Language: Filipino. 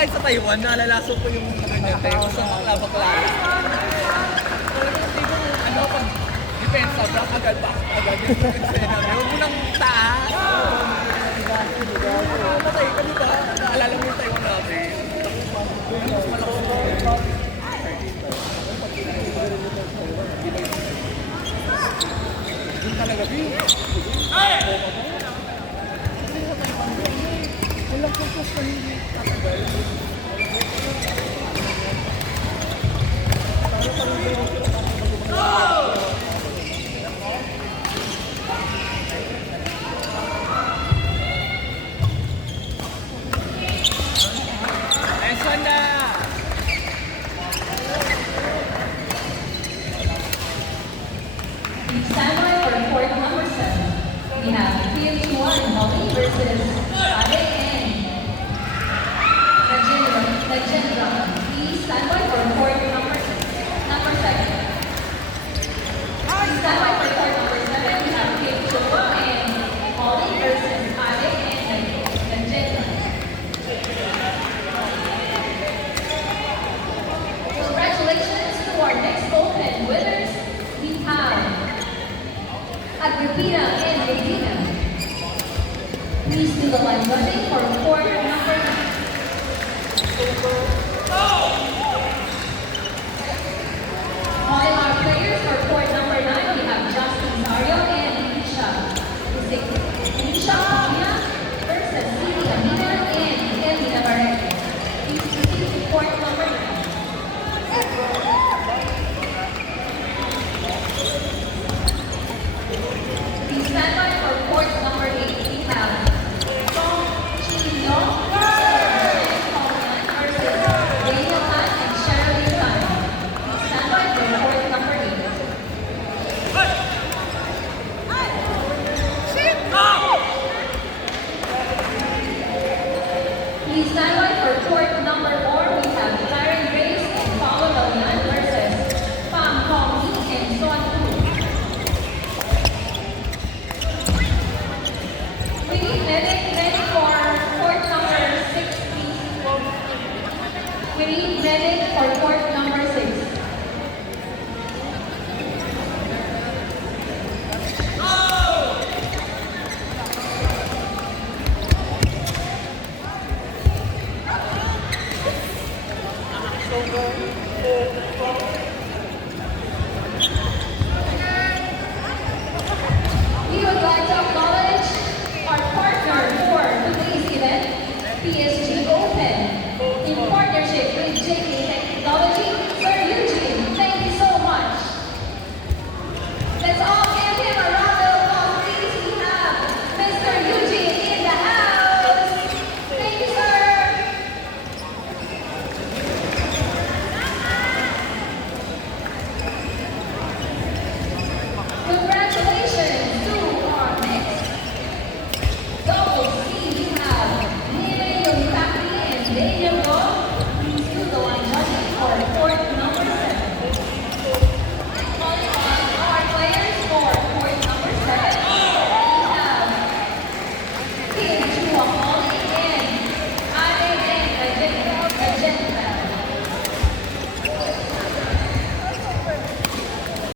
kahit sa Taiwan, naalalaso ko yung ganyan tayo sa bakla-bakla. Talagang hindi ko, ano, pag depensa, back agad. Yung eksena. Huwag mo nang taas. Matay ka, di ba? Naalala mo yung Taiwan natin. Mas malakas mo. Doon talaga, Bill. Walang focus pa hindi tatagal. Nice one na! Standby for court number 7. We have PH1 Holly versus Ade and Legendra. Please stand by for court number 7. Please stand by for court number 7. We have PH1 and Holly versus Ade and Legendra. Congratulations to our next open winners. We have Agripina and Regina. Please do the line running for